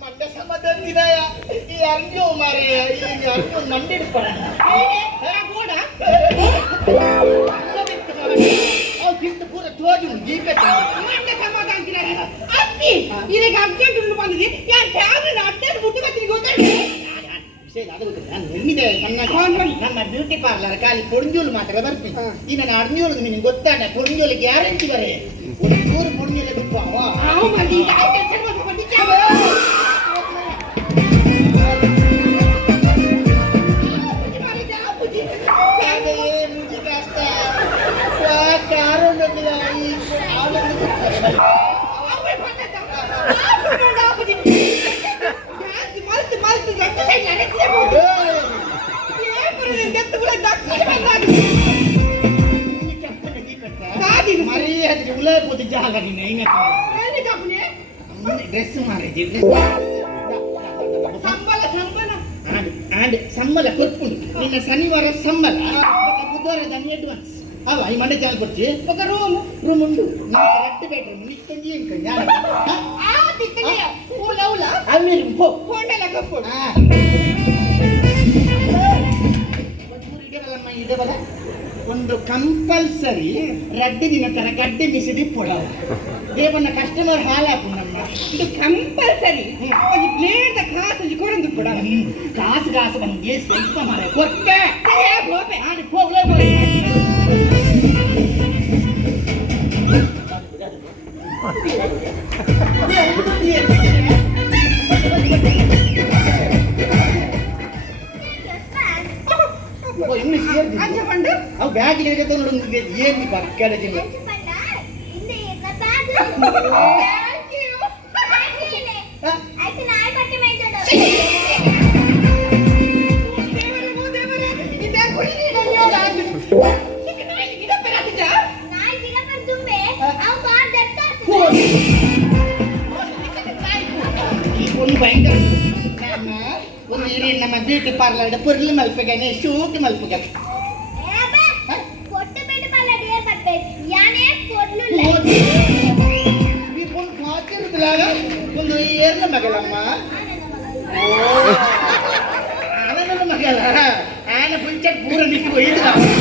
ಮಂಡ್ಯ ಸಮಾಧಾನ ಈ ಅರ್ಜು ಮಾರಿ ಈಗ ಅರ್ಜು ಮಂಡಿಡ್ಕೊಳ ಬಿಟ್ಟು ಪೂರ ತೋಜು ದೀಪ ಮಂಡ್ಯ ಸಮಾಧಾನ ಅಪ್ಪಿ ಇದಕ್ಕೆ ಅರ್ಜೆಂಟ್ ಉಂಟು ಬಂದಿದೆ ಯಾರು ಟ್ಯಾಬ್ಲೆಟ್ ಅರ್ಜೆಂಟ್ ಬಿಟ್ಟು ಬರ್ತೀನಿ ಗೊತ್ತಾಗ್ತದೆ ನಾನು ನೆನ್ನಿದೆ ನನ್ನ ಬ್ಯೂಟಿ ಪಾರ್ಲರ್ ಖಾಲಿ ಪೊಂಜೂಲು ಮಾತ್ರ ಬರ್ತೀನಿ ಈ ನನ್ನ ಅರ್ಜೂಲು ನಿನಗೆ ಗೊತ್ತಾಗ ಪೊಂಜೂಲು ಗ್ಯಾರಂಟಿ ಬರೇ ಒಂದು ನೂರು ಪೊಂಜೂಲೆ ಬಿಟ್ಟು ಉಳ್ಳಾಪತಿ ಜಾಗ ಡ್ರೆಸ್ ಮಾರೈತಿ ಸಂಬಳ ಕೊಟ್ಕೊಂಡು ನಿನ್ನ ಶನಿವಾರ ಸಂಬಳ ಬುಧವಾರ దాని అడ్వాన్స్ అవ ఈ మండే చాలు కొచ్చి ఒక రూమ్ ఉండు నాకు రెడ్ బెడ్రూమ్ నిక్కంజి ఇంకంజి ఆ తిక్కనే ఊలౌలా అమీర్ పో ఫోన్ల కప్పు ಇದೆವಲ್ಲ ಒಂದು ಕಂಪಲ್ಸರಿ ರಡ್ಡಿ ದಿನ ತರ ಗಡ್ಡೆ ಬಿಸಿದಿ ಪೊಡವ ದೇವನ್ನ ಕಸ್ಟಮರ್ ಹಾಲಾಕು ನಮ್ಮ ಇದು ಕಂಪಲ್ಸರಿ ಒಂದು ಪ್ಲೇಟ್ ಕಾಸು ಕೊರಂದು ಪೊಡವ ಕಾಸು ಬಂದು ಸ್ವಲ್ಪ ಮಾರ ಕೊಟ್ಟೆ ಹೋಪೆ ಆಡಿ ಹೋಗ್ಲೇ ಅವು ಬ್ಯಾಗ್ ನೋಡು ಏನು ಬರ್ಕಡೆ ಭಯಂಕರ ಒಂದು ನಮ್ಮ ಬ್ಯೂಟಿ ಪಾರ್ಲರ್ ಪುರ್ಲಿ ಮಲ್ಪಗಾನೆ ಶೂಟ್ ಮಲ್ಪಗ ಒಂದು ಏರ್ಲ ಮಗಳಮ್ಮ ಆನ ಮಗಳ ಆನ ಪುಂಚ ಪೂರ ನಿಂತು ಒಯ್ದು